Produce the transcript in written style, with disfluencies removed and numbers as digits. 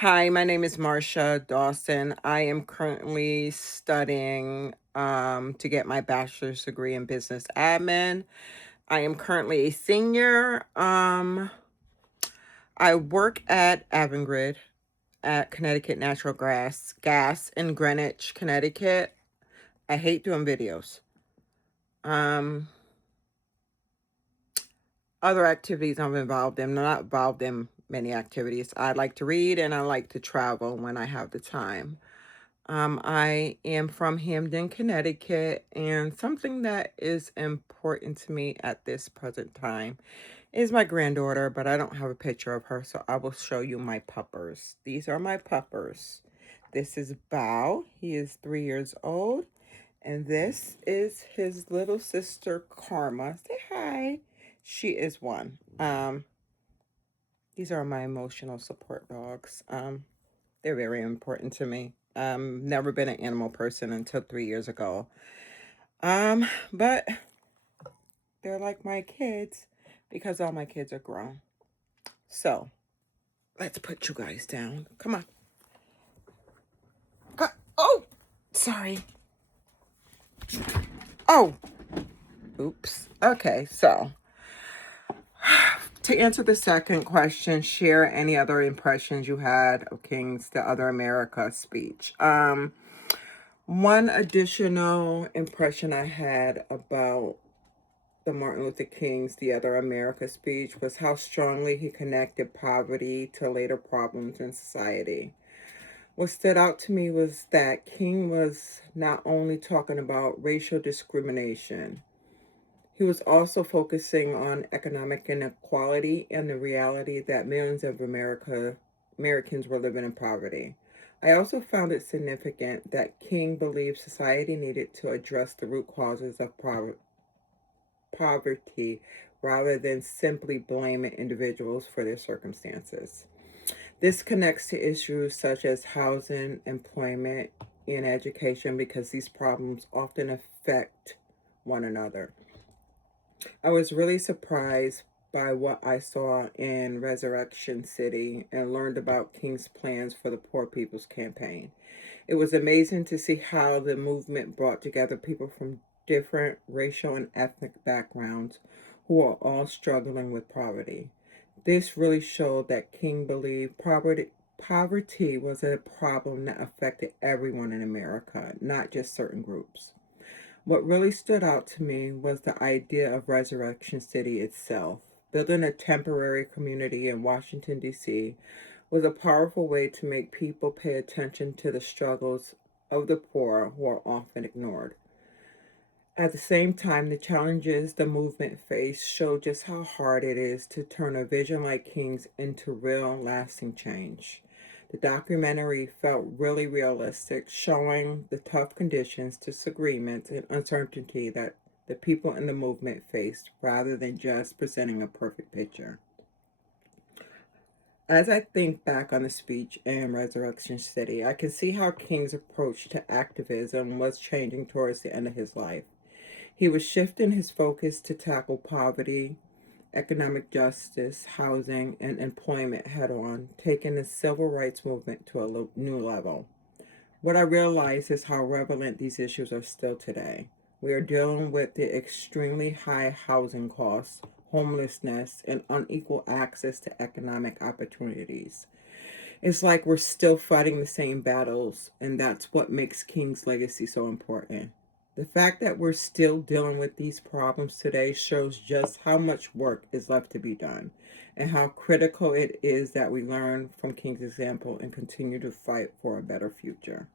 Hi, my name is Marcia Dawson. I am currently studying to get my bachelor's degree in business admin. I am currently a senior. I work at Avangrid at Connecticut Natural Gas in Greenwich, Connecticut. I hate doing videos. Um, Other activities I'm involved in, not involved in many activities. I like to read and I like to travel when I have the time. I am from Hamden, Connecticut, and something that is important to me at this present time is my granddaughter, but I don't have a picture of her, so I will show you my puppers. These are my puppers. This is Bao. He is 3 years old, and this is his little sister, Karma. Say hi. She is one. These are my emotional support dogs. They're very important to me. Never been an animal person until 3 years ago. But they're like my kids because all my kids are grown. So let's put you guys down. Come on. Oh, sorry. Oh, oops. Okay, so to answer the second question, share any other impressions you had of King's The Other America speech. One additional impression I had about the Martin Luther King's The Other America speech was how strongly he connected poverty to later problems in society. What stood out to me was that King was not only talking about racial discrimination, he was also focusing on economic inequality and the reality that millions of Americans were living in poverty. I also found it significant that King believed society needed to address the root causes of poverty rather than simply blaming individuals for their circumstances. This connects to issues such as housing, employment, and education because these problems often affect one another. I was really surprised by what I saw in Resurrection City and learned about King's plans for the Poor People's Campaign. It was amazing to see how the movement brought together people from different racial and ethnic backgrounds who are all struggling with poverty. This really showed that King believed poverty was a problem that affected everyone in America, not just certain groups. What really stood out to me was the idea of Resurrection City itself. Building a temporary community in Washington, D.C. was a powerful way to make people pay attention to the struggles of the poor who are often ignored. At the same time, the challenges the movement faced show just how hard it is to turn a vision like King's into real, lasting change. The documentary felt really realistic, showing the tough conditions, disagreements, and uncertainty that the people in the movement faced rather than just presenting a perfect picture. As I think back on the speech in Resurrection City, I can see how King's approach to activism was changing towards the end of his life. He was shifting his focus to tackle poverty, economic justice, housing, and employment head on, taking the civil rights movement to a new level. What I realize is how relevant these issues are still today. We are dealing with the extremely high housing costs, homelessness, and unequal access to economic opportunities. It's like we're still fighting the same battles, and that's what makes King's legacy so important. The fact that we're still dealing with these problems today shows just how much work is left to be done and how critical it is that we learn from King's example and continue to fight for a better future.